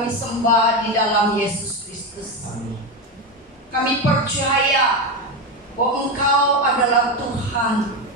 kami sembah di dalam Yesus Kristus. Kami percaya bahwa Engkau adalah Tuhan,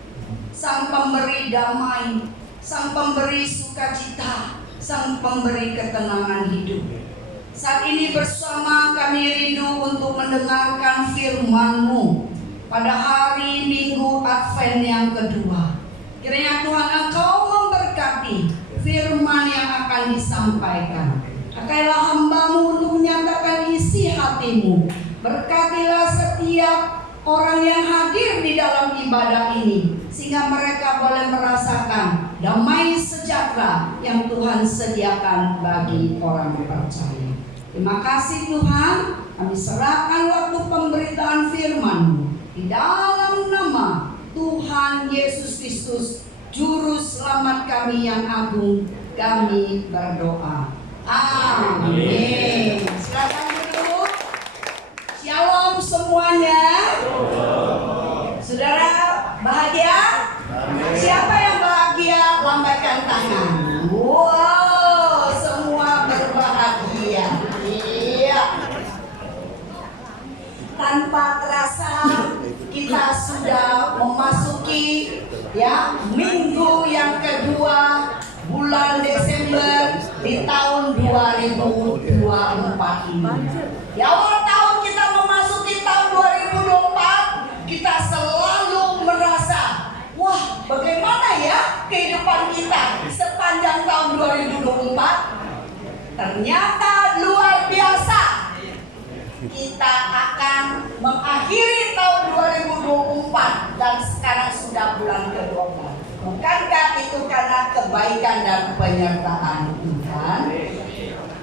Sang Pemberi damai, Sang Pemberi sukacita, Sang Pemberi ketenangan hidup. Saat ini bersama kami rindu untuk mendengarkan firman-Mu pada hari Minggu Advent yang kedua. Kiranya Tuhan Engkau memberkati firman yang akan disampaikan. Pakailah hamba-Mu untuk menyatakan isi hati-Mu. Berkatilah setiap orang yang hadir di dalam ibadah ini, sehingga mereka boleh merasakan damai sejahtera yang Tuhan sediakan bagi orang percaya. Terima kasih Tuhan, kami serahkan waktu pemberitaan firman-Mu di dalam nama Tuhan Yesus Kristus, Juru Selamat kami yang agung, kami berdoa. Amin. Silakan duduk. Shalom semuanya. Saudara bahagia? Siapa yang bahagia? Lambaikan tangan. Wow, semua berbahagia. Iya. Tanpa terasa kita sudah memasuki minggu yang kedua bulan Desember di tahun 2024 ini. Di awal tahun kita memasuki tahun 2024, kita selalu merasa, wah bagaimana ya kehidupan kita sepanjang tahun 2024? Ternyata luar biasa. Kita akan mengakhiri tahun 2024 dan sekarang sudah bulan ke-12. Bukankah itu karena kebaikan dan penyertaan Tuhan?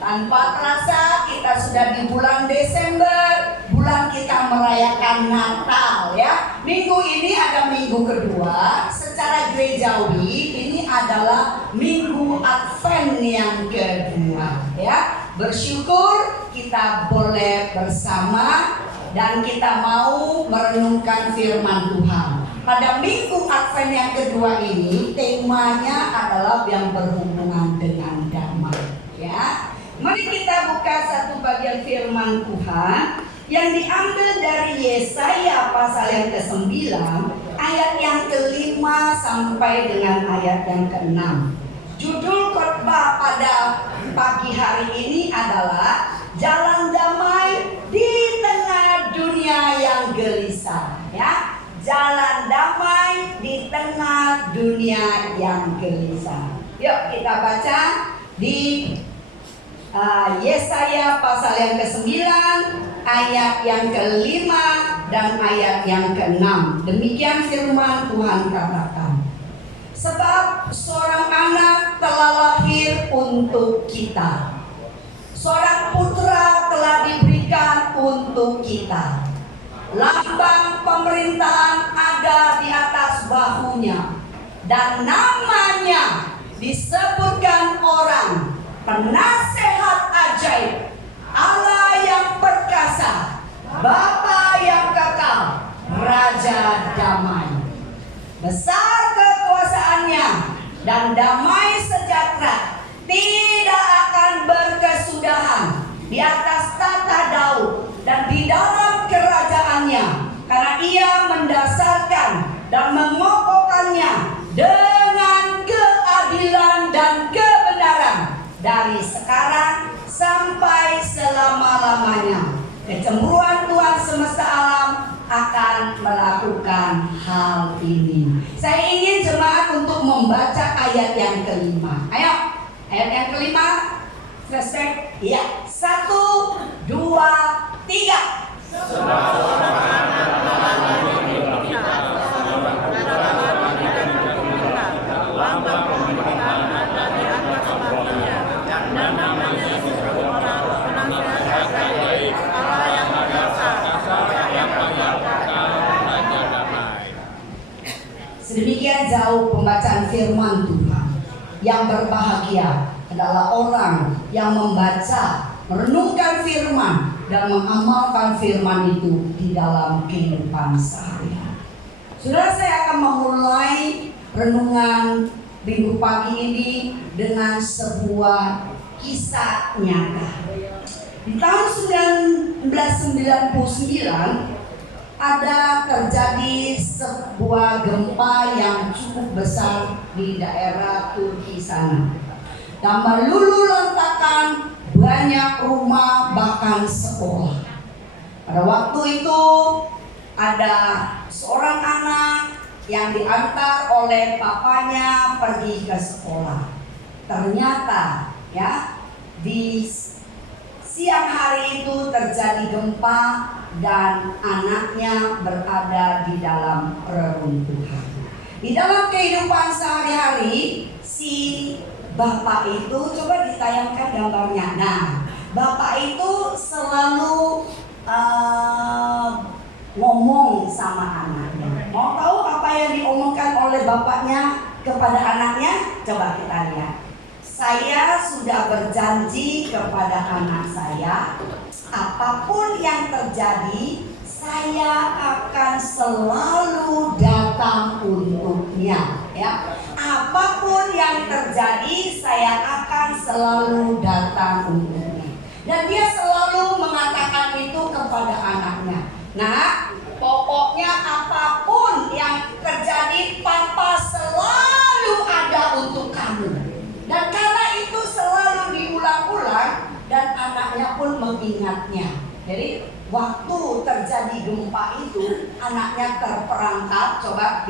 Tanpa terasa kita sudah di bulan Desember, bulan kita merayakan Natal ya. Minggu ini ada minggu kedua, secara gerejawi ini adalah minggu Advent yang kedua ya. Bersyukur kita boleh bersama dan kita mau merenungkan firman Tuhan. Pada minggu Advent yang kedua ini temanya adalah yang berhubungan dengan damai ya. Mari kita buka satu bagian firman Tuhan yang diambil dari Yesaya pasal yang ke-9 ayat yang ke-5 sampai dengan ayat yang ke-6. Judul khotbah pada pagi hari ini adalah Jalan Damai di Tengah Dunia yang Gelisah ya. Jalan damai di tengah dunia yang gelisah. Yuk kita baca di Yesaya pasal yang ke-9 ayat yang ke-5 dan ayat yang ke-6. Demikian firman Tuhan katakan. Sebab seorang anak telah lahir untuk kita, seorang putra telah diberikan untuk kita. Lambang pemerintahan ada di atas bahunya, dan namanya disebutkan orang Penasehat Ajaib, Allah yang perkasa, Bapa yang kekal, Raja damai. Besar kekuasaannya dan damai sejahtera tidak akan berkesudahan di atas tata Daud dan di dalam kerajaannya, karena ia mendasarkan dan mengokohkannya dengan keadilan dan kebenaran dari sekarang sampai selama-lamanya. Kecemburuan Tuhan semesta alam akan melakukan hal ini. Saya ingin jemaat untuk membaca ayat yang kelima. Ayo, ayat yang kelima. Flashback. Ya, 1, 2, 3. Sedemikian jauh pembacaan firman Tuhan. Yang berbahagia adalah orang yang membaca, merenungkan firman dan mengamalkan firman itu di dalam kehidupan sehari-hari. Saudara, saya akan memulai renungan minggu pagi ini dengan sebuah kisah nyata. Di tahun 1999 ada terjadi sebuah gempa yang cukup besar di daerah Turki sana, dan meluluhlantakkan banyak rumah bahkan sekolah. Pada waktu itu ada seorang anak yang diantar oleh papanya pergi ke sekolah. Ternyata ya di siang hari itu terjadi gempa dan anaknya berada di dalam reruntuhan. Di dalam kehidupan sehari-hari, si bapak itu, coba ditayangkan gambarnya. Nah, bapak itu selalu ngomong sama anaknya. Mau tahu apa yang diomongkan oleh bapaknya kepada anaknya? Coba kita lihat. Saya sudah berjanji kepada anak saya, apapun yang terjadi, saya akan selalu datang untuknya. Ya, apapun yang terjadi, saya akan selalu datang untuknya. Dan dia selalu mengatakan itu kepada anaknya. Nah, pokoknya apapun yang terjadi, Papa selalu ada untuk kamu. Dan karena itu selalu diulang-ulang, dan anaknya pun mengingatnya. Jadi waktu terjadi gempa itu, anaknya terperangkap. Coba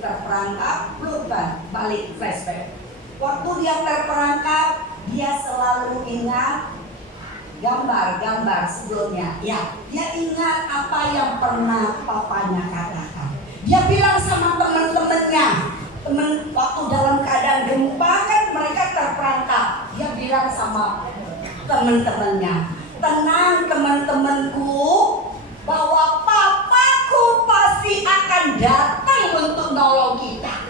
terperangkap, lupa balik flashback. Waktu dia terperangkap, dia selalu ingat gambar-gambar sebelumnya. Ya, dia ingat apa yang pernah papanya katakan. Dia bilang sama teman-temannya, waktu dalam keadaan gempa kan mereka terperangkap. Dia bilang sama teman-temannya, tenang teman-temanku, bahwa papaku pasti akan datang untuk nolong kita.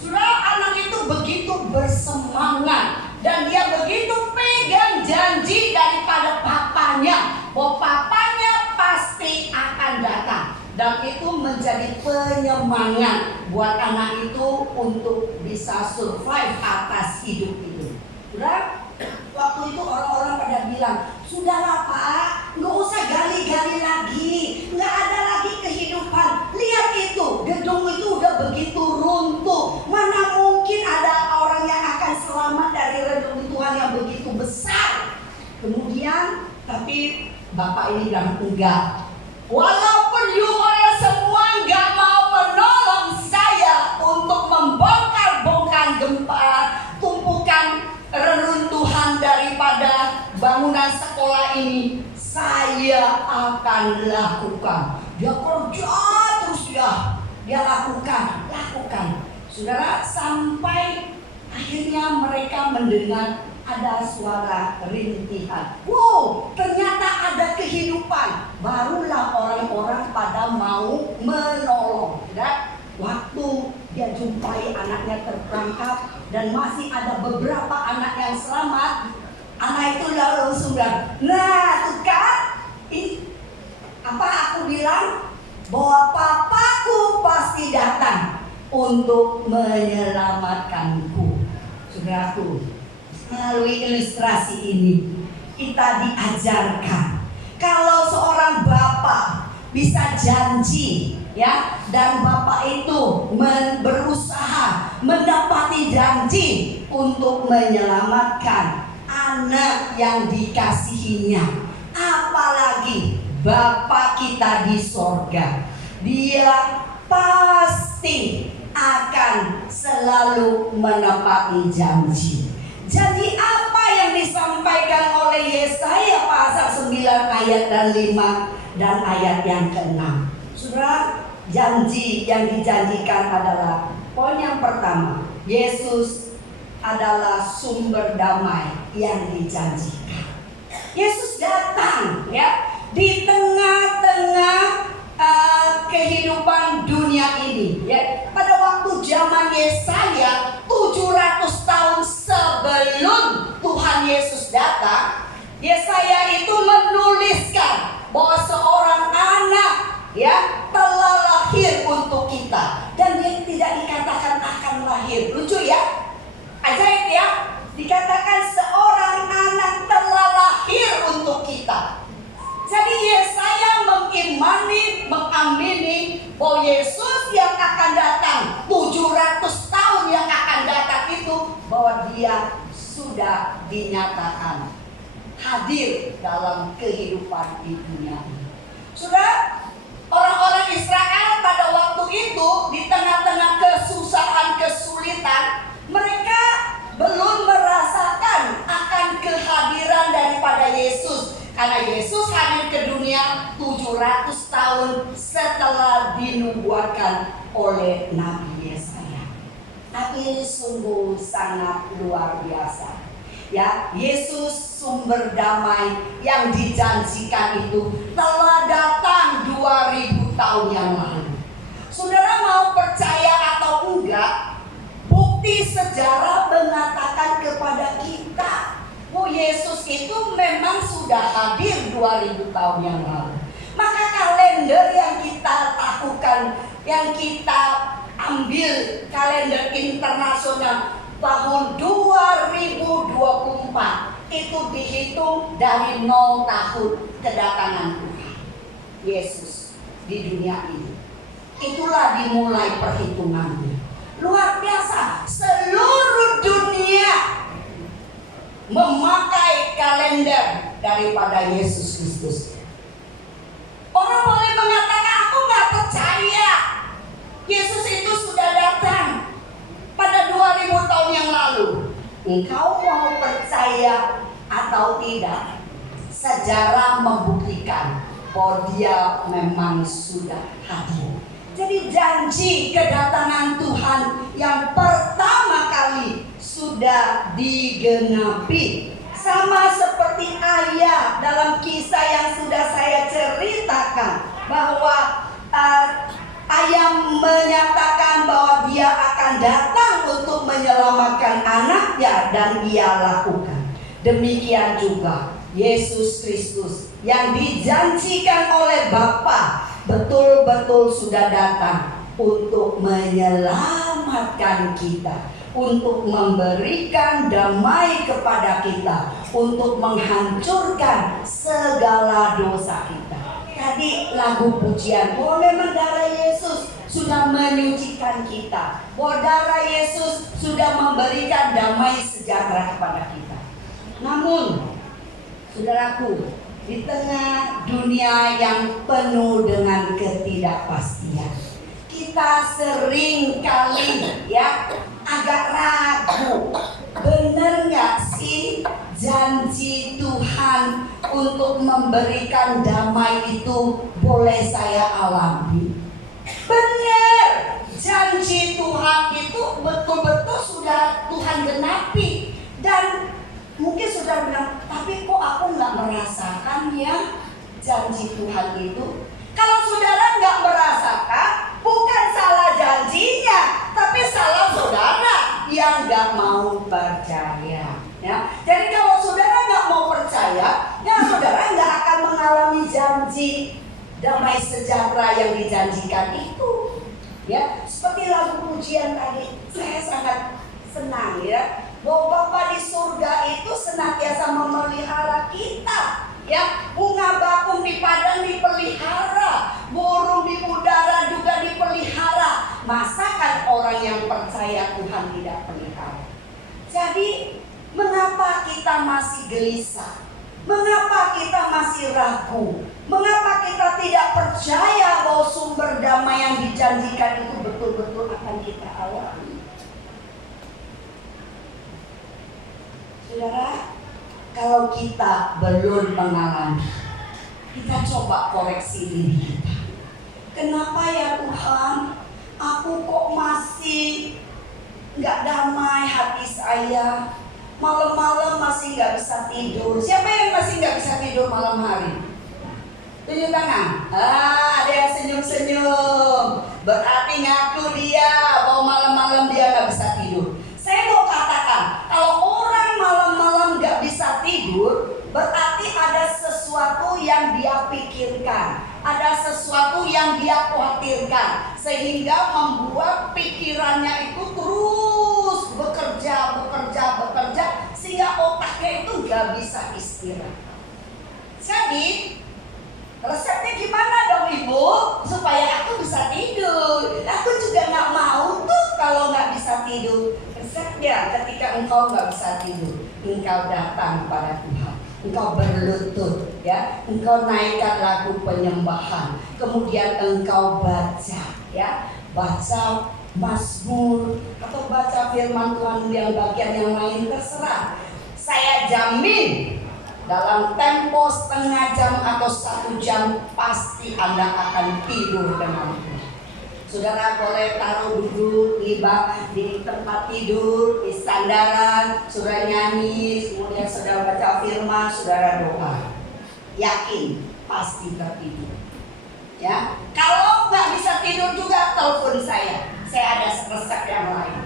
Sudah, anak itu begitu bersemangat dan dia begitu pegang janji daripada papanya, bahwa papanya pasti akan datang. Dan itu menjadi penyemangat buat anak itu untuk bisa survive atas hidup itu. Udah, waktu itu orang-orang pada bilang, sudahlah Pak, nggak usah gali-gali lagi, nggak ada lagi kehidupan. Lihat itu, gedung itu udah begitu runtuh. Mana mungkin ada orang yang akan selamat dari reruntuhan yang begitu besar. Kemudian, tapi Bapak ini bilang enggak. Walaupun you orang semua nggak mau menolong saya untuk membongkar-bongkar gempa, tumpukan reruntuhan daripada bangunan sekolah ini, saya akan lakukan. Dia kerja terus dia lakukan. Saudara, sampai akhirnya mereka mendengar ada suara rintihan. Wow, ternyata ada kehidupan. Barulah orang-orang pada mau menolong. Dan waktu dia jumpai anaknya terperangkap dan masih ada beberapa anak yang selamat, anak itu langsung bilang, nah tuh kan, apa aku bilang, bahwa papaku pasti datang untuk menyelamatkanku. Saudaraku, melalui ilustrasi ini kita diajarkan kalau seorang bapak bisa janji, ya, dan bapak itu berusaha menepati janji untuk menyelamatkan anak yang dikasihinya, apalagi Bapa kita di sorga. Dia pasti akan selalu menepati janji. Janji apa yang disampaikan oleh Yesaya pasal 9 ayat dan 5 dan ayat yang ke-6. Saudara, janji yang dijanjikan adalah, poin yang pertama, Yesus adalah sumber damai yang dijanjikan. Yesus datang, ya, di tengah-tengah kehidupan dunia ini, ya. Pada waktu zaman Yesaya 700 tahun sebelum Tuhan Yesus datang, Yesaya itu menuliskan bahwa seorang anak, ya, telah lahir untuk kita, dan dia tidak dikatakan akan lahir. Lucu ya, ajaib ya, dikatakan bahwa Yesus yang akan datang 700 tahun yang akan datang itu, bahwa dia sudah dinyatakan hadir dalam kehidupan di dunia ini. Sudah, orang-orang Israel pada waktu itu di tengah-tengah kesusahan, kesulitan, mereka belum merasakan akan kehadiran daripada Yesus. Karena Yesus hadir ke dunia 700 tahun setelah dinubuatkan oleh Nabi Yesaya. Ini sungguh sangat luar biasa. Ya, Yesus sumber damai yang dijanjikan itu telah datang 2000 tahun yang lalu. Saudara mau percaya atau enggak, bukti sejarah mengatakan kepada kita, oh Yesus itu memang sudah hadir 2000 tahun yang lalu. Maka kalender yang kita lakukan, yang kita ambil, kalender internasional tahun 2024 itu dihitung dari 0 tahun kedatangan Tuhan Yesus di dunia ini. Itulah dimulai perhitungannya. Luar biasa, seluruh dunia memakai kalender daripada Yesus Kristus. Orang boleh mengatakan, aku gak percaya Yesus itu sudah datang pada 2000 tahun yang lalu. Engkau mau percaya atau tidak, sejarah membuktikan bahwa dia memang sudah hadir. Jadi janji kedatangan Tuhan yang pertama kali sudah digenapi. Sama seperti ayah dalam kisah yang sudah saya ceritakan, bahwa ayah menyatakan bahwa dia akan datang untuk menyelamatkan anaknya, dan ia lakukan. Demikian juga Yesus Kristus yang dijanjikan oleh Bapa betul-betul sudah datang untuk menyelamatkan kita, untuk memberikan damai kepada kita, untuk menghancurkan segala dosa kita. Tadi lagu pujian, bahwa memang darah Yesus sudah menyucikan kita, bahwa darah Yesus sudah memberikan damai sejahtera kepada kita. Namun, saudaraku, di tengah dunia yang penuh dengan ketidakpastian, kita sering kali agak ragu, benar gak sih janji Tuhan untuk memberikan damai itu boleh saya alami? Benar, janji Tuhan itu betul-betul sudah Tuhan genapi. Dan mungkin sudah bilang, tapi kok aku gak merasakan ya janji Tuhan itu? Kalau saudara gak merasakan, bukan salah janjinya, tapi salah saudara yang gak mau percaya. Ya, jadi kalau saudara gak mau percaya, ya saudara gak akan mengalami janji damai sejahtera yang dijanjikan itu. Ya, seperti lagu pujian tadi, saya sangat senang ya, bahwa Bapa di surga itu senantiasa memelihara kita. Ya, bunga bakung di padang dipelihara, burung di udara juga dipelihara. Masakan orang yang percaya Tuhan tidak pelihara? Jadi mengapa kita masih gelisah? Mengapa kita masih ragu? Mengapa kita tidak percaya bahwa sumber damai yang dijanjikan itu betul-betul akan kita alami? Saudara, kalau kita belum mengalami, kita coba koreksi diri kita. Kenapa ya Tuhan, aku kok masih gak damai hati saya? Malam-malam masih gak bisa tidur. Siapa yang masih gak bisa tidur malam hari? Tunjuk tangan. Ada yang senyum-senyum. Berarti ngaku dia bahwa malam-malam dia gak bisa tidur. Saya mau katakan, kalau orang malam-malam gak bisa tidur, berarti ada sesuatu yang dia pikirkan, ada sesuatu yang dia khawatirkan, sehingga membuat pikirannya itu terus bekerja, sehingga otaknya itu gak bisa istirahat. Jadi resepnya gimana dong Ibu supaya aku bisa tidur? aku juga nggak mau tuh kalau nggak bisa tidur. Resepnya ketika engkau nggak bisa tidur, engkau datang pada Tuhan, engkau berlutut, ya, engkau naikkan lagu penyembahan, kemudian engkau baca, ya, baca Mazmur atau baca firman Tuhan yang bagian yang lain terserah. Saya jamin dalam tempo setengah jam atau 1 jam pasti Anda akan tidur dengan Tuhan. Saudara boleh taruh duduk di tempat tidur, di sandaran, saudara nyanyi, kemudian saudara baca firman, saudara doa. Yakin pasti tertidur. Ya, kalau nggak bisa tidur juga telepon saya ada resep yang lain.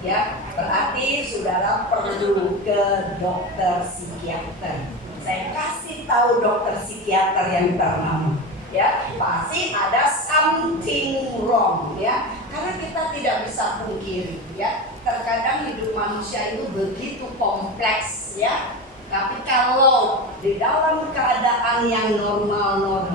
Ya, berarti saudara perlu ke dokter psikiater. Saya kasih tahu dokter psikiater yang ternama. Ya, pasti ada something wrong, ya, karena kita tidak bisa pungkiri, ya, terkadang hidup manusia itu begitu kompleks, ya. Tapi kalau di dalam keadaan yang normal,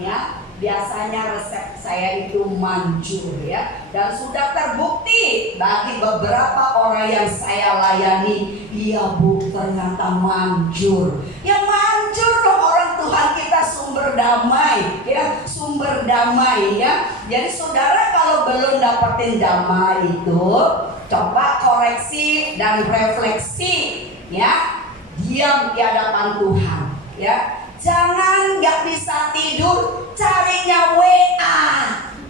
ya, biasanya resep saya itu manjur, ya, dan sudah terbukti bagi beberapa orang yang saya layani, iya Bu, ternyata manjur. Yang manjur dong orang Tuhan kita sumber damai, ya, sumber damai, ya. Jadi saudara kalau belum dapetin damai itu, coba koreksi dan refleksi, ya, diam di hadapan Tuhan, ya. Jangan nggak bisa tidur, carinya WA,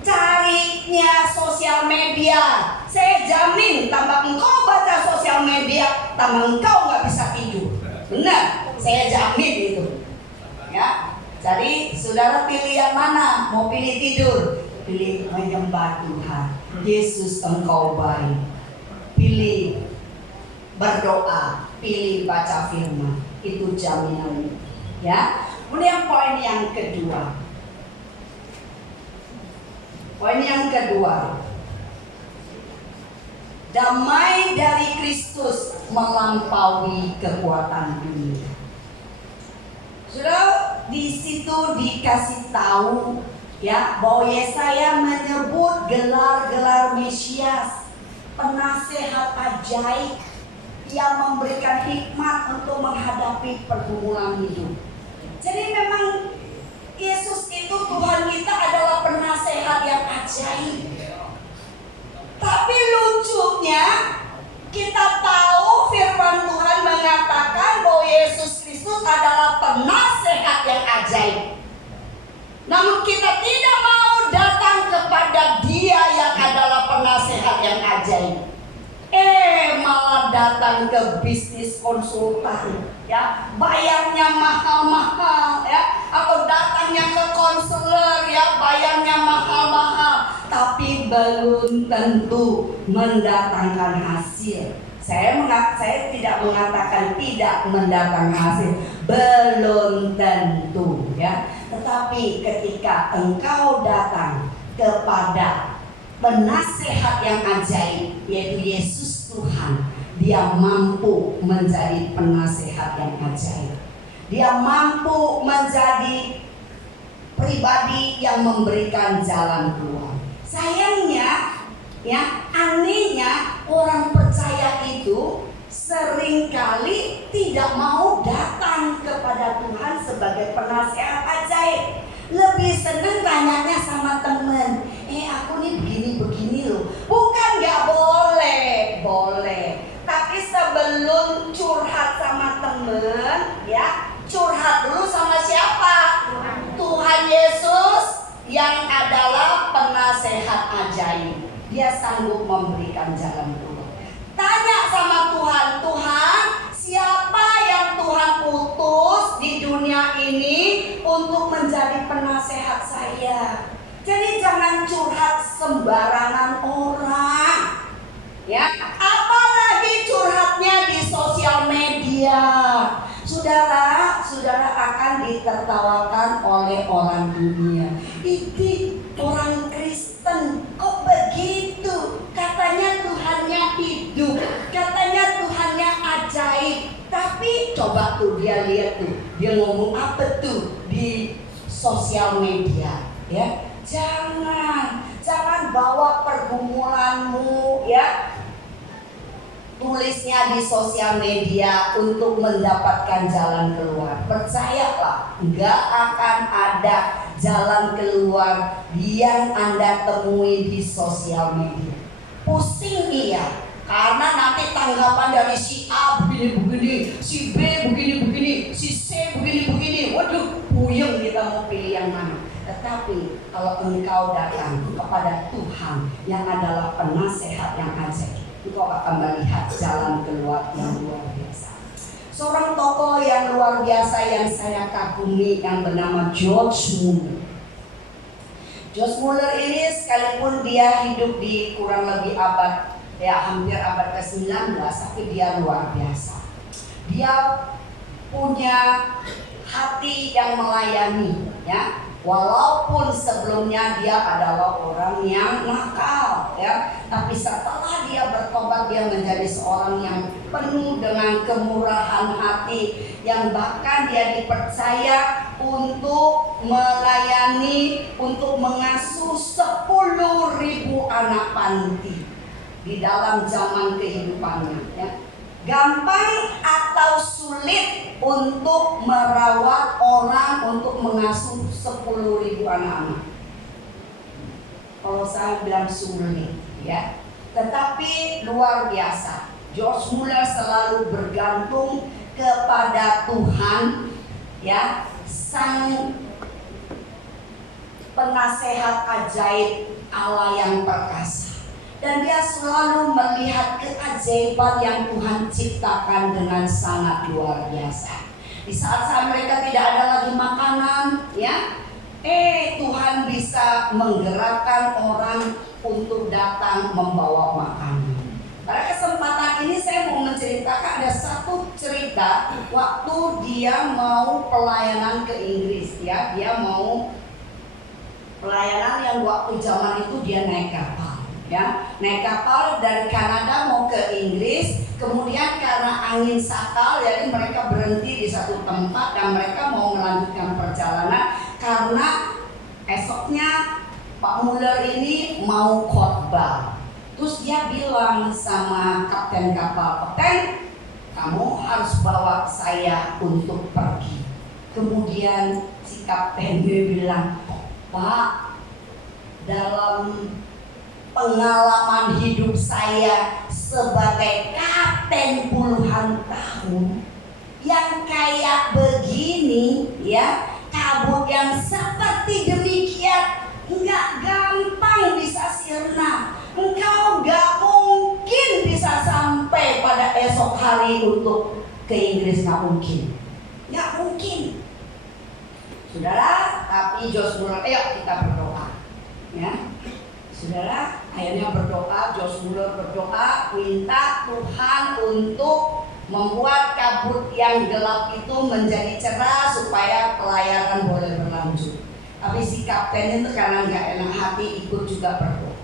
carinya sosial media. Saya jamin tambah engkau baca sosial media, tambah engkau nggak bisa tidur. Benar, saya jamin itu. Ya, jadi saudara pilih yang mana? Mau pilih tidur? Pilih menyembah Tuhan. Yesus engkau baik. Pilih berdoa, pilih baca firman. Itu jaminan. Ya, kemudian poin yang kedua. Poin yang kedua, damai dari Kristus melampaui kekuatan dunia. Sudah di situ dikasih tahu, ya, bahwa Yesaya menyebut gelar-gelar Mesias, penasehat ajaib yang memberikan hikmat untuk menghadapi pergumulan hidup. Jadi memang Yesus itu Tuhan kita adalah penasehat yang ajaib. Tapi lucunya kita tahu firman Tuhan mengatakan bahwa Yesus Kristus adalah penasehat yang ajaib. Namun kita tidak mau datang kepada Dia yang adalah penasehat yang ajaib. Malah datang ke bisnis konsultan, ya, bayarnya mahal-mahal, ya, atau datangnya ke konselor, ya, bayarnya mahal-mahal, tapi belum tentu mendatangkan hasil. Saya tidak mengatakan tidak mendatangkan hasil, belum tentu, ya. Tetapi ketika engkau datang kepada penasehat yang ajaib, yaitu Yesus Tuhan, Dia mampu menjadi penasehat yang ajaib. Dia mampu menjadi pribadi yang memberikan jalan keluar. Sayangnya, ya, anehnya orang percaya itu seringkali tidak mau datang kepada Tuhan sebagai penasehat ajaib. Lebih seneng tanyanya sama temen, aku nih begini-begini loh. Bukan gak boleh, boleh. Tapi sebelum curhat sama temen, ya, curhat dulu sama siapa? Tuhan Yesus yang adalah penasehat ajaib. Dia sanggup memberikan jalan keluar. Tanya sama Tuhan, Tuhan, siapa yang Tuhan utus di dunia ini untuk menjadi penasehat saya? Jadi jangan curhat sembarangan orang, ya. Apalagi curhatnya di sosial media. Saudara akan ditertawakan oleh orang dunia. Ini orang Kristen kok begitu? Katanya Tuhannya hidup, katanya Tuhannya ajaib. Tapi coba tuh dia lihat tuh, dia ngomong apa tuh di sosial media, ya. Jangan bawa pergumulanmu ya, tulisnya di sosial media untuk mendapatkan jalan keluar. Percayalah, nggak akan ada jalan keluar yang Anda temui di sosial media. Pusing iya, karena nanti tanggapan dari si A begini-begini, si B begini-begini, si C begini-begini. Waduh, puyeng kita mau pilih yang mana. Tetapi kalau engkau datang kepada Tuhan yang adalah penasehat yang ajaib, engkau akan melihat jalan keluar yang luar biasa. Seorang tokoh yang luar biasa yang saya kagumi yang bernama George Muller. George Muller ini sekalipun dia hidup di kurang lebih abad, ya hampir abad ke-19, tapi dia luar biasa. Dia punya hati yang melayani, ya. Walaupun sebelumnya dia adalah orang yang nakal, ya, tapi setelah dia bertobat dia menjadi seorang yang penuh dengan kemurahan hati, yang bahkan dia dipercaya untuk melayani, untuk mengasuh 10.000 anak panti di dalam zaman kehidupannya, ya. Gampang atau sulit untuk merawat orang, untuk mengasuh 10.000 anak-anak? Kalau saya bilang sulit, ya. Tetapi luar biasa. George Muller selalu bergantung kepada Tuhan, ya, sang penasehat ajaib Allah yang perkasa. Dan dia selalu melihat keajaiban yang Tuhan ciptakan dengan sangat luar biasa. Di saat-saat mereka tidak ada lagi makanan, ya, Tuhan bisa menggerakkan orang untuk datang membawa makanan. Pada kesempatan ini saya mau menceritakan ada satu cerita waktu dia mau pelayanan ke Inggris, ya. Dia mau pelayanan yang waktu zaman itu dia naik kapal. Ya, naik kapal dari Kanada mau ke Inggris, kemudian karena angin sakal, jadi mereka berhenti di satu tempat dan mereka mau melanjutkan perjalanan karena esoknya Pak Muller ini mau khotbah. Terus dia bilang sama kapten kapal, "Kapten, kamu harus bawa saya untuk pergi." Kemudian si kapten dia bilang, "Pak, dalam pengalaman hidup saya sebagai kapten puluhan tahun yang kayak begini, ya, kabut yang seperti demikian nggak gampang bisa sirna. Engkau nggak mungkin bisa sampai pada esok hari untuk ke Inggris, nggak mungkin, nggak mungkin." Saudara, tapi George Muller, ayo kita berdoa, ya. Saudara, akhirnya berdoa, George Muller berdoa, minta Tuhan untuk membuat kabut yang gelap itu menjadi cerah supaya pelayaran boleh berlanjut. Tapi si kapten itu karena nggak enak hati ikut juga berdoa.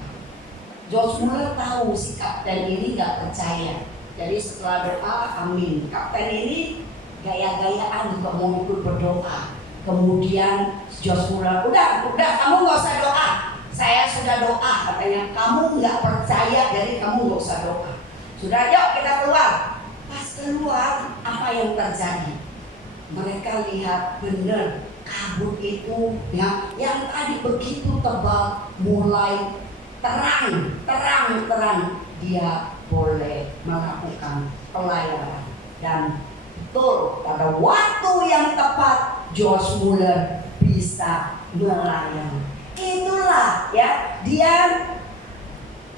George Muller tahu si kapten ini nggak percaya. Jadi setelah doa, amin. Kapten ini gaya-gayaan juga mau ikut berdoa. Kemudian George Muller, udah kamu nggak usah doa. Saya sudah doa, katanya. Kamu nggak percaya, jadi kamu nggak usah doa. Sudah, yuk kita keluar. Pas keluar, apa yang terjadi? Mereka lihat benar kabut itu, ya, yang tadi begitu tebal mulai terang. Dia boleh melakukan pelayaran. Dan betul pada waktu yang tepat George Muller bisa melayani. Itulah, ya, dia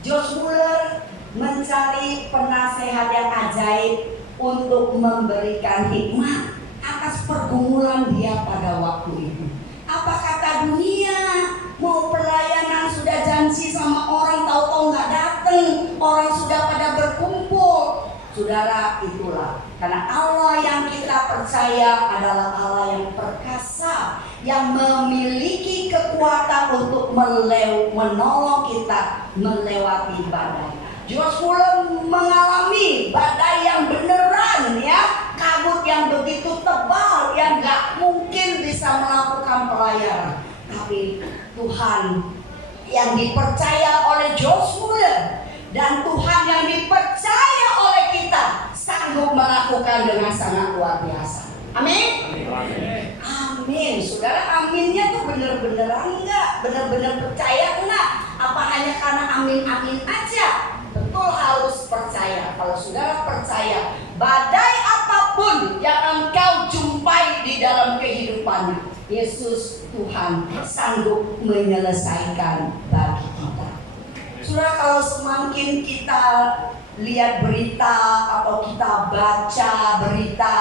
George Muller mencari penasehat yang ajaib untuk memberikan hikmat atas pergumulan dia pada waktu itu. Apa kata dunia? Mau pelayanan sudah janji sama orang, tahu-tahu nggak datang. Orang sudah pada berkumpul. Saudara, itulah karena Allah yang kita percaya adalah Allah yang perkasa, yang memiliki kekuatan untuk menolong kita melewati badai. George Muller mengalami badai yang beneran, ya, kabut yang begitu tebal yang gak mungkin bisa melakukan pelayaran. Tapi Tuhan yang dipercaya oleh George Muller dan Tuhan yang dipercaya oleh kita sanggup melakukan dengan sangat luar biasa. Amin. Amin. Saudara, aminnya tuh bener-beneran enggak? Bener-bener percaya enggak? Apa hanya karena amin-amin aja? Betul, harus percaya. Kalau saudara percaya, badai apapun yang engkau jumpai di dalam kehidupannya, Yesus Tuhan sanggup menyelesaikan bagi kita. Saudara, kalau semakin kita lihat berita atau kita baca berita,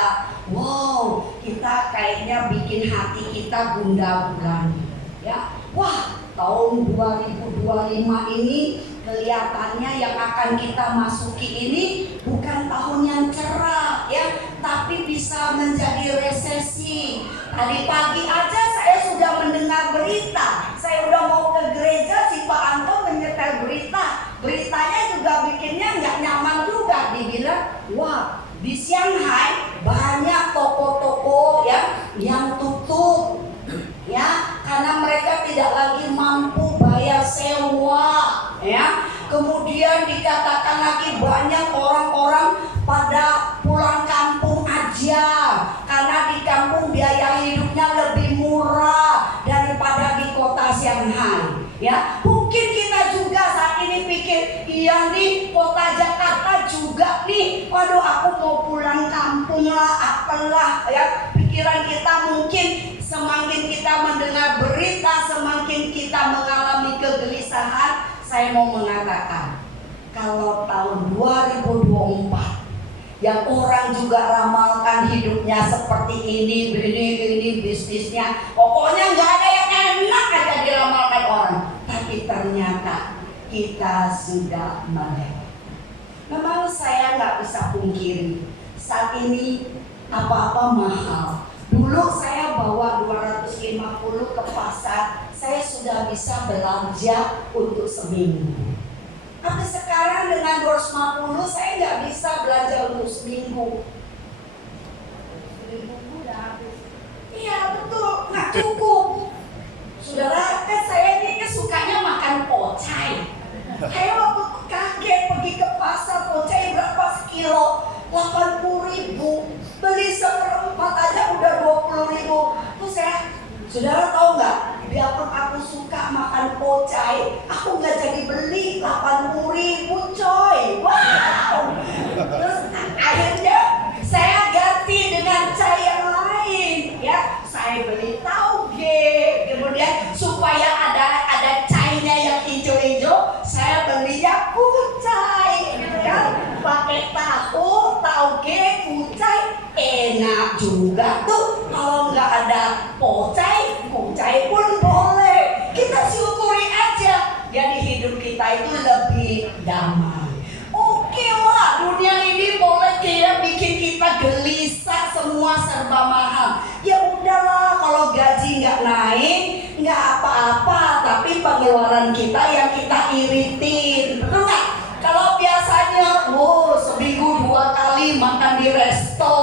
wow, kita kayaknya bikin hati kita gundah gulana, ya. Wah, tahun 2025 ini kelihatannya yang akan kita masuki ini bukan tahun yang cerah, ya, tapi bisa menjadi resesi. Tadi pagi aja saya sudah mendengar berita, saya udah mau ke gereja, si Pak Anto menyetel berita. Beritanya juga bikinnya nggak nyaman juga. Dibilang, wah, di Shanghai banyak toko-toko yang tutup, ya, karena mereka tidak lagi mampu bayar sewa, ya. Kemudian dikatakan lagi banyak orang-orang pada pulang kampung aja karena di kampung biaya hidupnya lebih murah daripada di kota Shanghai, ya. Mungkin kita juga saat ini pikir, iya nih, kota Jakarta juga nih, waduh aku mau pulang kampung lah, apalah, ya. Pikiran kita mungkin semakin kita mendengar berita, semakin kita mengalami kegelisahan. Saya mau mengatakan, kalau tahun 2024 yang orang juga ramalkan hidupnya seperti ini bisnisnya, pokoknya nggak ada yang enak aja diramalkan orang. Tapi ternyata kita sudah melewati. Memang saya nggak bisa pungkiri, saat ini apa-apa mahal. Dulu saya bawa 250 ke pasar, saya sudah bisa belanja untuk seminggu. Tapi sekarang dengan 250 saya nggak bisa belanja untuk seminggu. Seminggu udah habis. Iya betul, nggak cukup. Saudara, kan saya ini sukanya makan pocai. Saya waktu kaget pergi ke pasar, pocai berapa sekilo? 80.000. Beli seperempat aja udah 20.000. Terus saudara tahu nggak? Biarpun aku suka makan pocai, aku nggak jadi beli 80.000 coy. Wow. Terus akhirnya saya ganti dengan cai yang lain, ya. Saya beli tauge, kemudian supaya ada cainya yang hijau-hijau, saya beli yang kucai, gitu kan. Pakai tahu, tauge, kucai, enak juga tuh. Kalau nggak ada pocai, kucai pun boleh. Kita syukuri aja. Jadi hidup kita itu lebih damai. Oke lah, dunia ini boleh bikin kita gelisah, semua serba mahal. Ya udahlah, kalau gaji nggak naik, nggak apa-apa. Tapi pengeluaran kita yang kita iritin, betul nggak? Kalau biasanya, seminggu 2 kali makan di resto,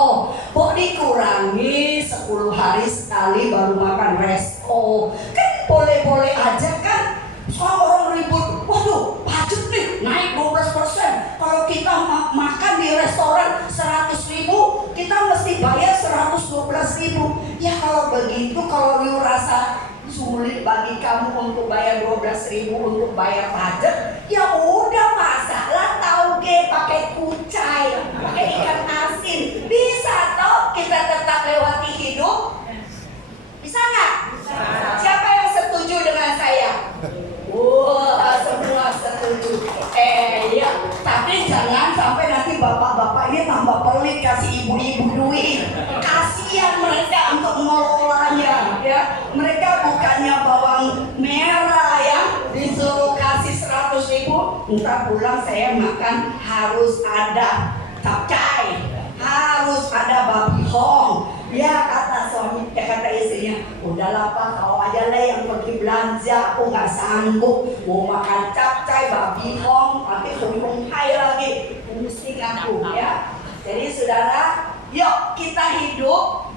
kok dikurangi 10 hari sekali baru makan resto. Kan boleh-boleh aja kan? Soal orang ribut, waduh pajak nih naik 12%. Kalau kita makan di restoran 100.000, kita mesti bayar 112.000. Ya kalau begitu, kalau lu rasa sulit bagi kamu untuk bayar 12.000 untuk bayar pajak, ya udah masalah tauge pakai kucai, pakai ikan asin, bisa toh kita tetap lewati hidup? Bisa nggak? Siapa yang setuju dengan saya? Wah, semua setuju. Ya, tapi jangan sampai nanti bapak-bapak ini tambah pelit kasih ibu-ibu duit. Kasihan mereka untuk mengelolanya, ya. Mereka bukannya bawang merah ya, disuruh kasih 100.000, entar pulang saya makan harus ada capcay, harus ada babi hong. Ya kata suami, kata istrinya, udahlah Pak, kau aja lah yang pergi belanja, aku nggak sanggup mau makan capcay, babi hong, tapi hukum hai lagi, pusing aku ya. Jadi saudara, yuk kita hidup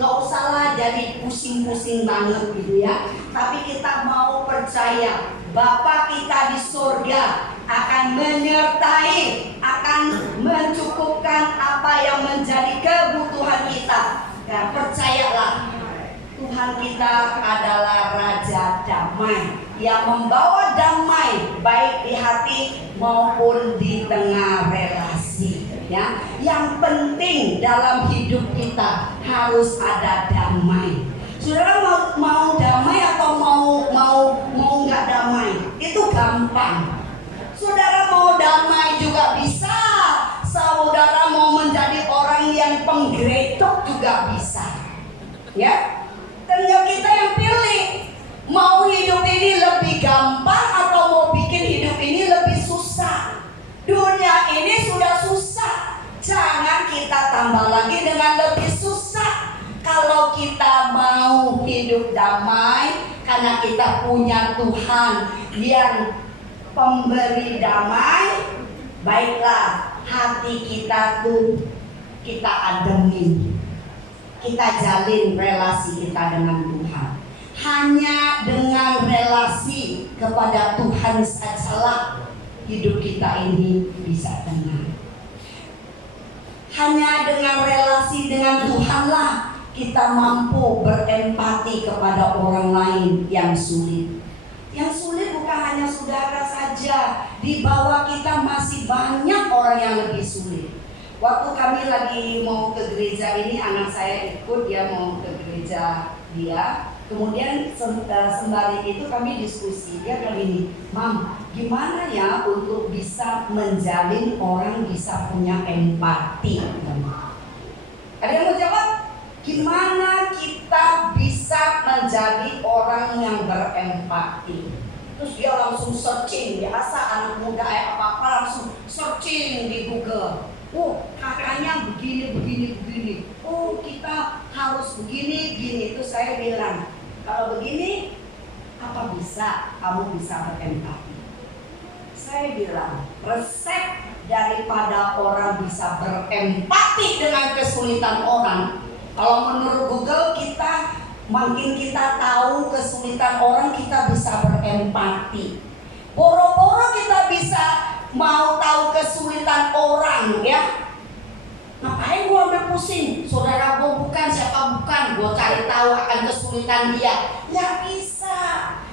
nggak usahlah jadi pusing-pusing banget gitu ya, tapi kita mau percaya Bapa kita di surga akan menyertai, akan mencukupkan apa yang menjadi kebutuhan kita. Ya, percayalah, Tuhan kita adalah Raja Damai yang membawa damai baik di hati maupun di tengah relasi. Ya, yang penting dalam hidup kita harus ada damai. Saudara mau damai atau mau nggak damai? Itu gampang. Saudara mau damai juga bisa. Saudara mau menjadi orang yang penggeretok juga bisa. Ya, tinggal kita yang pilih. Mau hidup ini lebih gampang atau mau bikin hidup ini lebih susah. Dunia ini sudah susah. Jangan kita tambah lagi dengan lebih susah. Kalau kita mau hidup damai, karena kita punya Tuhan yang pemberi damai, baiklah hati kita tuh kita ademin, kita jalin relasi kita dengan Tuhan. Hanya dengan relasi kepada Tuhan sajalah hidup kita ini bisa tenang. Hanya dengan relasi dengan Tuhanlah kita mampu berempati kepada orang lain yang sulit. Yang sulit bukan hanya saudara saja, di bawah kita masih banyak orang yang lebih sulit. Waktu kami lagi mau ke gereja ini, anak saya ikut, dia mau ke gereja dia. Kemudian sembari itu kami diskusi, dia bilang gini, Mam, gimana ya untuk bisa menjalin orang bisa punya empati? Ada yang mau jawab? Gimana kita bisa menjadi orang yang berempati? Terus dia langsung searching, biasa anak muda apa-apa langsung searching di Google. Oh, katanya begini. Oh, kita harus begini. Terus saya bilang, kalau begini, apa bisa kamu bisa berempati? Saya bilang, resep daripada orang bisa berempati dengan kesulitan orang. Kalau menurut Google makin kita tahu kesulitan orang, kita bisa berempati. Boro-boro kita bisa mau tahu kesulitan orang, ya. Ngapain gua ambil pusing? Saudara gua bukan, siapa bukan, gua cari tahu akan kesulitan dia. Nggak bisa.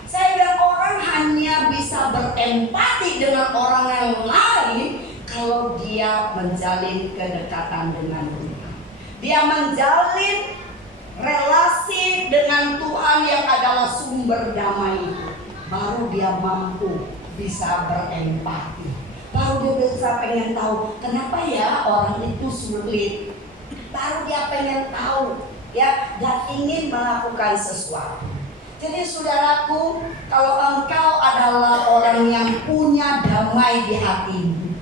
Saya bilang orang hanya bisa berempati dengan orang yang lain kalau dia menjalin kedekatan dengan Tuhan. Dia menjalin relasi dengan Tuhan yang adalah sumber damai. Baru dia mampu bisa berempati. Baru dia bisa pengen tahu kenapa ya orang itu sulit. Baru dia pengen tahu, ya, dan ingin melakukan sesuatu. Jadi saudaraku, kalau engkau adalah orang yang punya damai di hatimu,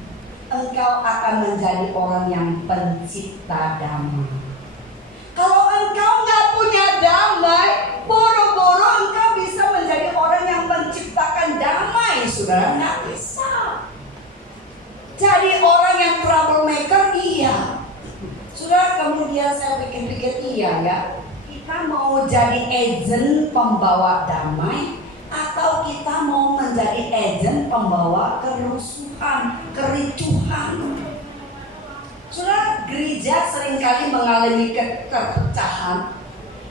engkau akan menjadi orang yang pencipta damai. Kalau engkau nggak punya damai, boro-boro engkau bisa menjadi orang yang menciptakan damai, saudara, nggak bisa. Jadi orang yang troublemaker, iya. Saudara, kemudian saya pikir-pikir, iya ya. Kita mau jadi agen pembawa damai, atau kita mau menjadi agen pembawa kerusuhan, kericuhan. Saudara, gereja seringkali mengalami perpecahan,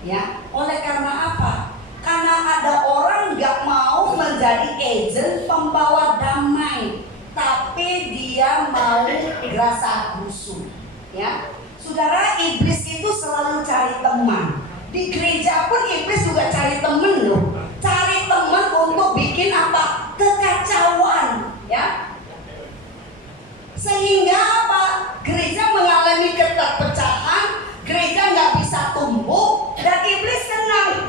ya. Oleh karena apa? Karena ada orang nggak mau menjadi agen pembawa damai, tapi dia mau rasa musuh, ya. Saudara, iblis itu selalu cari teman. Di gereja pun iblis juga cari teman loh. Cari teman untuk bikin apa? Kekacauan, ya. Sehingga apa? Gereja mengalami keterpecahan, gereja nggak bisa tumbuh, dan iblis senang.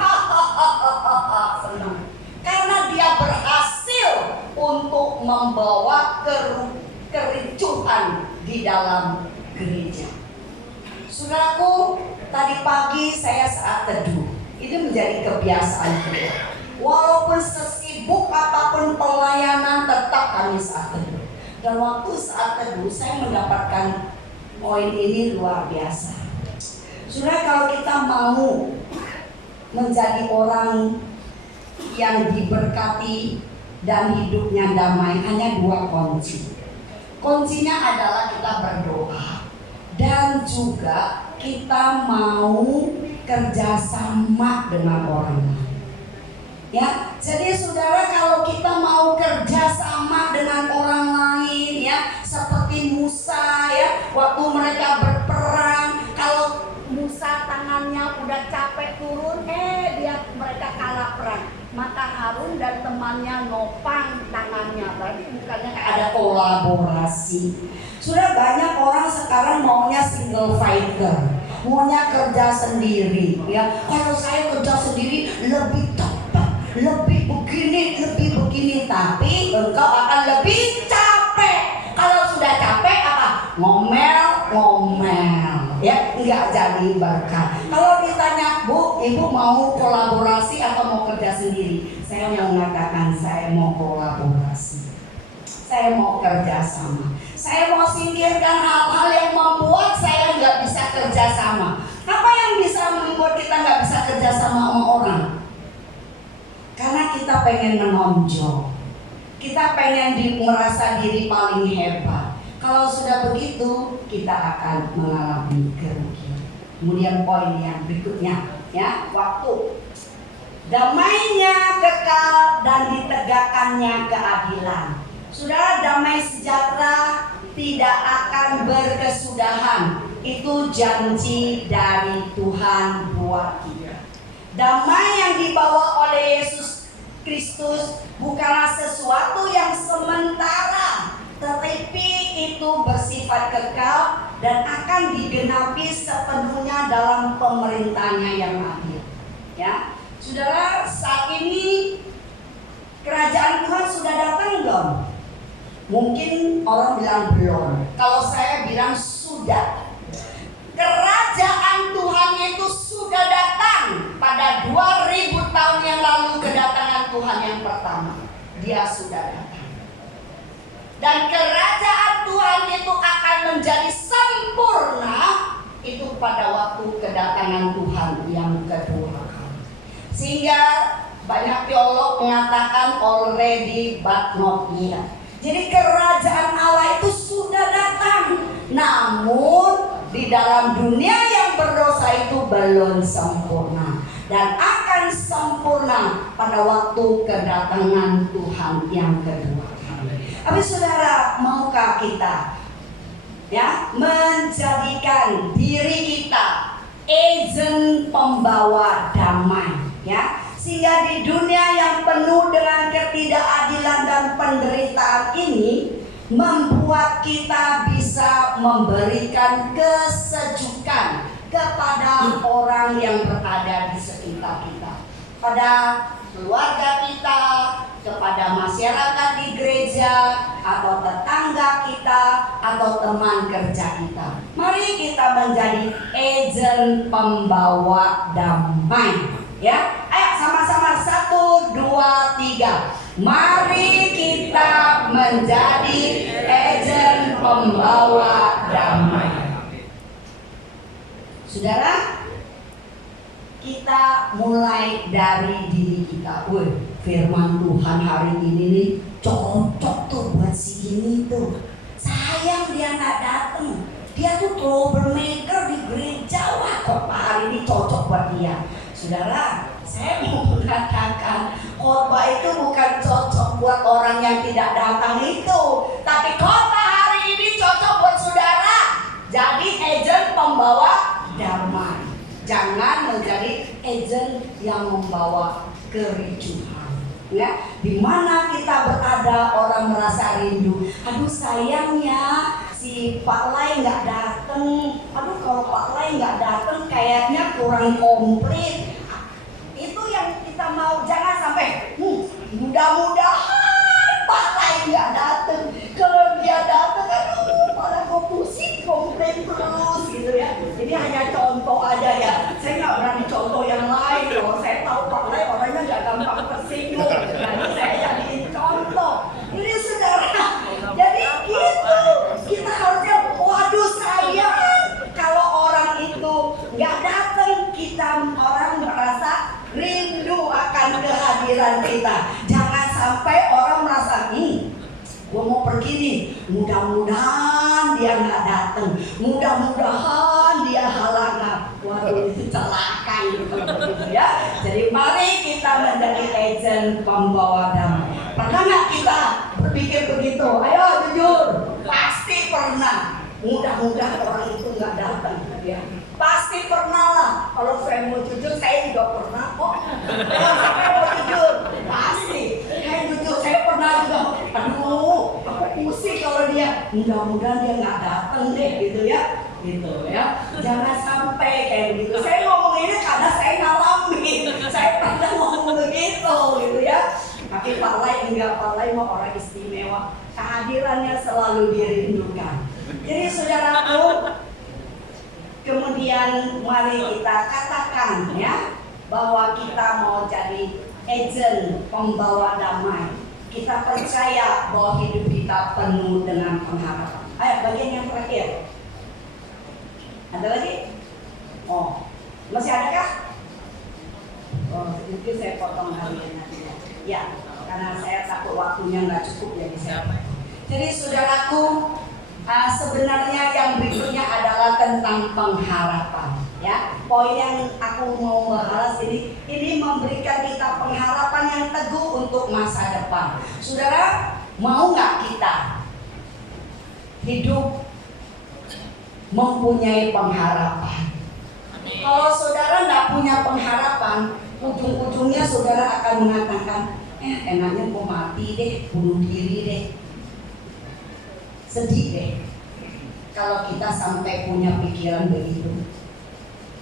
Senang. Karena dia berhasil untuk membawa kericuhan di dalam gereja. Saudaraku, tadi pagi saya saat teduh. Ini menjadi kebiasaan kita. Walaupun sesibuk apapun pelayanan, tetap kami saat teduh. Dan waktu saat teduh saya mendapatkan poin ini luar biasa. Saudara, kalau kita mau menjadi orang yang diberkati dan hidupnya damai hanya 2 kunci. Kuncinya adalah kita berdoa dan juga kita mau kerjasama dengan orang lain. Ya, jadi saudara, kalau kita mau kerjasama dengan orang lain, ya, seperti Musa, ya, waktu mereka berperang, kalau Musa tangannya udah capek turun, mereka kalah perang. Maka Harun dan temannya nopang tangannya. Berarti bukannya kayak ada kolaborasi. Sudah banyak orang sekarang maunya single fighter, maunya kerja sendiri. Ya, kalau saya kerja sendiri lebih cepat, lebih begini, tapi engkau akan lebih capek. Kalau sudah capek apa? Ngomel, ya, nggak jadi berkat. Kalau ditanya, Bu, Ibu mau kolaborasi atau mau kerja sendiri? Saya mau mengatakan saya mau kolaborasi. Saya mau kerja sama. Saya mau singkirkan hal-hal yang membuat saya nggak bisa kerja sama. Apa yang bisa membuat kita nggak bisa kerja sama orang? Karena kita pengen menonjol, kita pengen merasa diri paling hebat. Kalau sudah begitu, kita akan mengalami kerugian. Kemudian poin yang berikutnya, ya, waktu. Damainya kekal dan ditegakkannya keadilan. Saudara, damai sejahtera tidak akan berkesudahan. Itu janji dari Tuhan buat kita. Damai yang dibawa oleh Yesus Kristus bukanlah sesuatu yang sementara, tetapi itu bersifat kekal dan akan digenapi sepenuhnya dalam pemerintahnya yang adil. Ya, saudara, saat ini kerajaan Tuhan sudah datang belum? Mungkin orang bilang belum. Kalau saya bilang sudah. Kerajaan Tuhan itu sudah datang pada 2000 tahun yang lalu. Kedatangan Tuhan yang pertama, dia sudah datang. Dan kerajaan Tuhan itu akan menjadi sempurna itu pada waktu kedatangan Tuhan yang kedua kali. Sehingga banyak teolog mengatakan already but not yet. Jadi kerajaan Allah itu sudah datang, namun di dalam dunia yang berdosa itu belum sempurna dan akan sempurna pada waktu kedatangan Tuhan yang kedua. Tapi saudara, maukah kita, ya, menjadikan diri kita agen pembawa damai, ya, sehingga di dunia yang penuh dengan ketidakadilan dan penderitaan ini membuat kita bisa memberikan kesejukan kepada orang yang berada di sekitar kita, pada keluarga kita, kepada masyarakat di gereja, atau tetangga kita, atau teman kerja kita. Mari kita menjadi agen pembawa damai, ya. Ayo sama-sama, 1, 2, 3. Mari kita menjadi agen pembawa damai. Saudara, kita mulai dari diri kita. Firman Tuhan hari ini nih cocok tuh buat si gini tuh. Sayang dia nggak datang. Dia tuh troublemaker di gereja. Wah, kok hari ini cocok buat dia. Saudara, saya mau mengatakan khotbah itu bukan cocok buat orang yang tidak datang itu, tapi khotbah hari ini cocok buat saudara. Jadi agen pembawa damai. Jangan menjadi agen yang membawa kericuhan. Ya, di mana kita berada orang merasa rindu. Aduh, sayangnya si Pak Lai nggak datang. Aduh, kalau Pak Lai nggak datang kayaknya kurang komplit. Itu yang kita mau. Jangan sampai mudah-mudahan Pak Lai nggak datang. Kalau dia datang, aduh, malah kok pusing, komplain terus gitu ya. Ini hanya contoh aja ya. Saya nggak berani contoh yang lain loh. Saya tahu Pak Lai orangnya nggak gampang tersinggung. Nanti saya jadiin contoh. Ini saudara. Jadi gitu. Kita harusnya, waduh sayang. Kalau orang itu nggak datang, kita orang merasa rindu akan kehadiran kita. Jangan sampai orang begini, mudah-mudahan dia nggak datang, mudah-mudahan dia halangan. Waduh, itu celaka itu kalau begitu ya. Jadi mari kita menjadi agent pembawa damai. Pernah nggak kita berpikir begitu? Ayo jujur, pasti pernah. Mudah-mudahan orang itu nggak datang ya. Pasti pernah lah. Kalau saya mau jujur, saya juga pernah kok. Kalau saya mau jujur, pasti. Saya jujur, saya pernah juga. Aduh, aku pusing kalau dia. Mudah-mudahan dia nggak datang deh, gitu ya. Gitu ya. Jangan sampai kayak begitu. Saya ngomong ini karena saya ngalamin. Saya pernah ngomong begitu, gitu ya. Tapi Pak Lai enggak, Pak Lai mau orang istimewa. Kehadirannya selalu dirindukan. Jadi saudaraku, kemudian mari kita katakan ya bahwa kita mau jadi agent pembawa damai. Kita percaya bahwa hidup kita penuh dengan pengharapan. Ayo bagian yang terakhir. Ada lagi? Oh, masih ada kah? Oh, mungkin saya potong hari ini nanti. Ya, karena saya takut waktunya nggak cukup jadi saya. Jadi saudaraku, sebenarnya yang berikutnya adalah tentang pengharapan. Ya, poin yang aku mau bahas ini memberikan kita pengharapan yang teguh untuk masa depan. Saudara, mau nggak kita hidup mempunyai pengharapan? Kalau saudara nggak punya pengharapan, ujung-ujungnya saudara akan mengatakan, enaknya mau mati deh, bunuh diri deh, sedih deh. Kalau kita sampai punya pikiran begitu,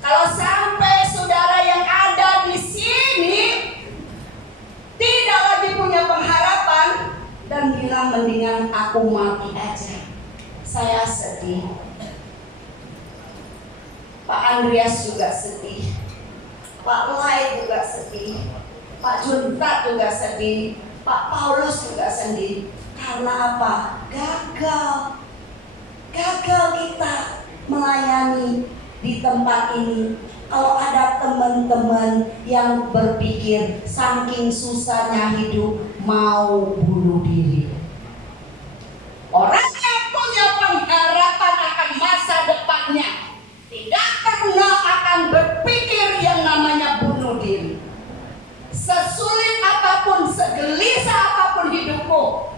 kalau sampai saudara yang ada di sini tidak lagi punya pengharapan dan bilang mendingan aku mati aja, saya sedih. Pak Andreas juga sedih, Pak Lai juga sedih, Pak Junta juga sedih, Pak Paulus juga sedih. Karena apa? Gagal kita melayani di tempat ini. Kalau ada teman-teman yang berpikir saking susahnya hidup mau bunuh diri. Orang yang punya pengharapan akan masa depannya tidak pernah akan berpikir yang namanya bunuh diri. Sesulit apapun, segelisah apapun hidupmu,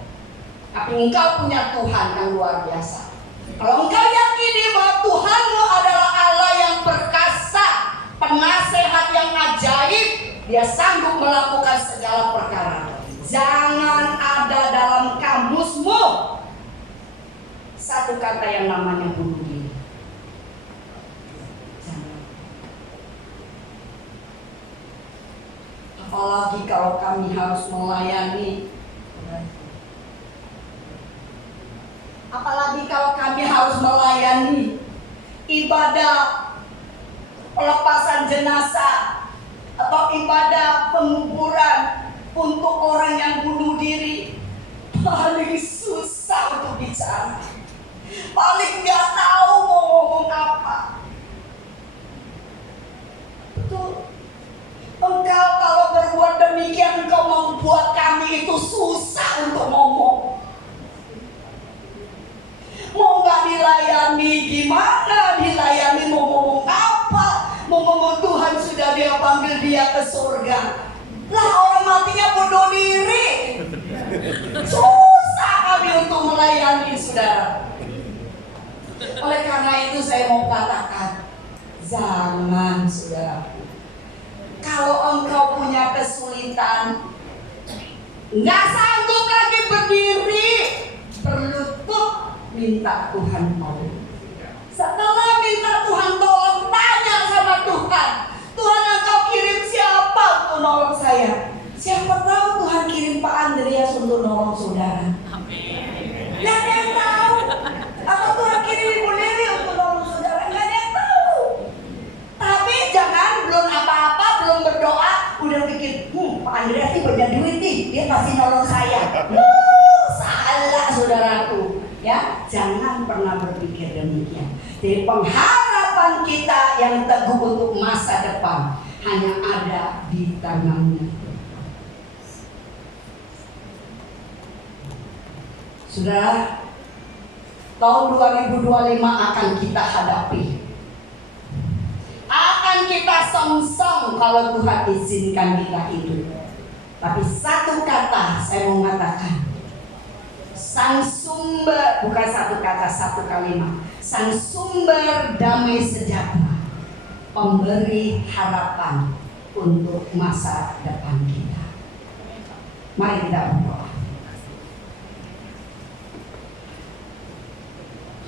tapi engkau punya Tuhan yang luar biasa. Kalau engkau yakini bahwa Tuhanmu adalah Allah yang perkasa, penasehat yang ajaib, Dia sanggup melakukan segala perkara. Jangan ada dalam kamusmu satu kata yang namanya bunuh diri. Apalagi kalau kami harus melayani, apalagi kalau kami harus melayani ibadah pelepasan jenazah atau ibadah penguburan untuk orang yang bunuh diri. Paling susah untuk bicara, paling nggak tahu mau ngomong apa. Betul. Engkau kalau berbuat demikian, engkau membuat kami itu susah untuk ngomong. Mau nggak dilayani gimana? Dilayani mau ngomong apa? Mau ngomong Tuhan sudah Dia panggil dia ke surga. Lah orang matinya bunuh diri. Susah kami untuk melayani saudara. Oleh karena itu saya mau katakan, jangan saudara. Kalau engkau punya kesulitan, nggak sanggup lagi berdiri, berlutut, minta Tuhan tolong. Setelah minta Tuhan tolong, tanya sama Tuhan, Tuhan engkau kirim siapa untuk nolong saya? Siapa tahu Tuhan kirim Pak Andreas untuk nolong saudara. Amin. Nggak ada yang tahu. Atau Tuhan kirim Ibu Lili untuk nolong saudara, nggak ada yang tahu. Tapi jangan belum apa-apa, belum berdoa, udah pikir, Pak Andreas ini punya duit nih, dia pasti nolong saya. Salah saudaraku. Ya, jangan pernah berpikir demikian. Jadi pengharapan kita yang teguh untuk masa depan hanya ada di tangan-Nya. Saudara, tahun 2025 akan kita hadapi. Akan kita song-song kalau Tuhan izinkan kita hidup. Tapi satu kata saya mau mengatakan, sang sumber, bukan satu kata, satu kalimat, sang sumber damai sejahtera, pemberi harapan untuk masa depan kita. Mari kita berdoa.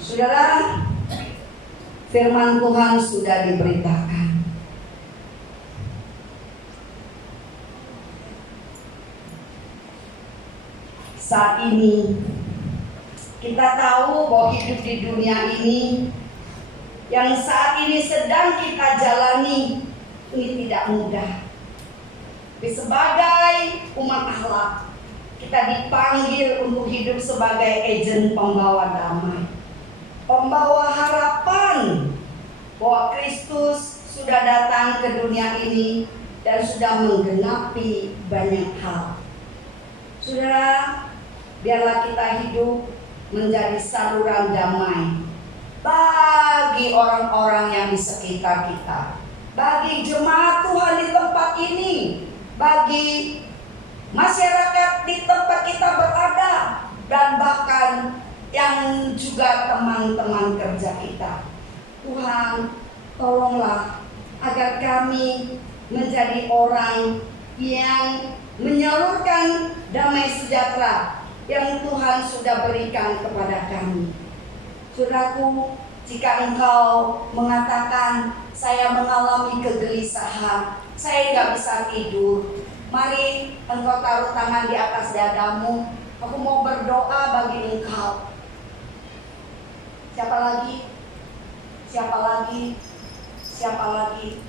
Saudara, firman Tuhan sudah diberitakan. Saat ini kita tahu bahwa hidup di dunia ini yang saat ini sedang kita jalani ini tidak mudah. Tapi sebagai umat Allah, kita dipanggil untuk hidup sebagai agen pembawa damai, pembawa harapan bahwa Kristus sudah datang ke dunia ini dan sudah menggenapi banyak hal. Saudara, biarlah kita hidup menjadi saluran damai bagi orang-orang yang di sekitar kita, bagi jemaat Tuhan di tempat ini, bagi masyarakat di tempat kita berada, dan bahkan yang juga teman-teman kerja kita. Tuhan, tolonglah agar kami menjadi orang yang menyalurkan damai sejahtera yang Tuhan sudah berikan kepada kami. Saudaraku, jika engkau mengatakan saya mengalami kegelisahan, saya nggak bisa tidur, mari engkau taruh tangan di atas dadamu. Aku mau berdoa bagi engkau. Siapa lagi? Siapa lagi? Siapa lagi?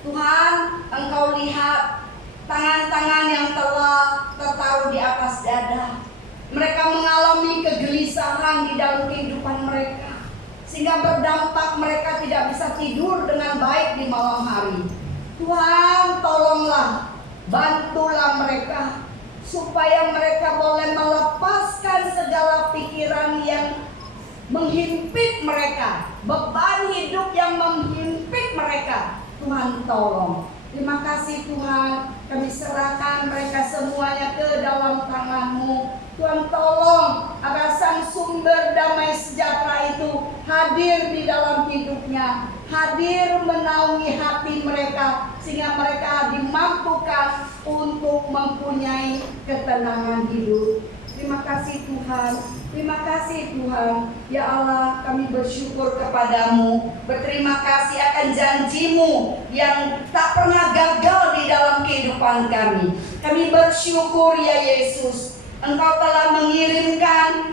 Tuhan, engkau lihat tangan-tangan yang telah tertaruh di atas dada. Mereka mengalami kegelisahan di dalam kehidupan mereka, sehingga berdampak mereka tidak bisa tidur dengan baik di malam hari. Tuhan, tolonglah, bantulah mereka, supaya mereka boleh melepaskan segala pikiran yang menghimpit mereka, beban hidup yang menghimpit mereka. Tuhan, tolong. Terima kasih Tuhan, kami serahkan mereka semuanya ke dalam tangan-Mu. Tuhan, tolong agar sang sumber damai sejahtera itu hadir di dalam hidupnya, hadir menaungi hati mereka, sehingga mereka dimampukan untuk mempunyai ketenangan hidup. Terima kasih Tuhan, terima kasih Tuhan. Ya Allah, kami bersyukur kepadamu, berterima kasih akan janji-Mu yang tak pernah gagal di dalam kehidupan kami. Kami bersyukur ya Yesus, Engkau telah mengirimkan,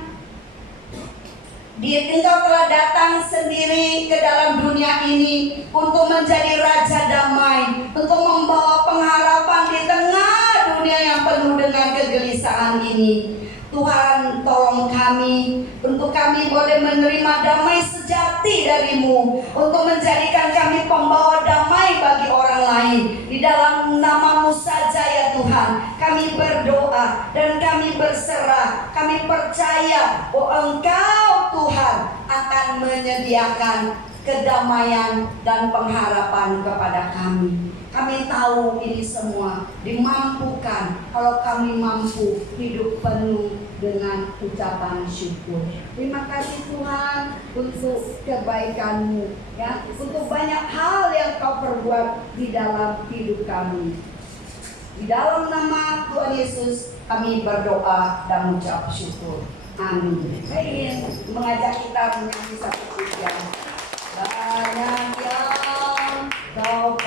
Engkau telah datang sendiri ke dalam dunia ini untuk menjadi Raja Damai, untuk membawa pengharapan di tengah dunia yang penuh dengan kegelisahan ini. Tuhan, tolong kami, untuk kami boleh menerima damai sejati dari-Mu, untuk menjadikan kami pembawa damai bagi orang lain. Di dalam nama-Mu saja ya Tuhan, kami berdoa dan kami berserah. Kami percaya bahwa Engkau Tuhan akan menyediakan kedamaian dan pengharapan kepada kami. Kami tahu ini semua dimampukan kalau kami mampu hidup penuh dengan ucapan syukur. Terima kasih Tuhan untuk kebaikan-Mu, ya, untuk banyak hal yang Kau perbuat di dalam hidup kami. Di dalam nama Tuhan Yesus kami berdoa dan mengucap syukur. Amin. Saya ingin mengajak kita menyanyi satu pujian. Banyak yang Kau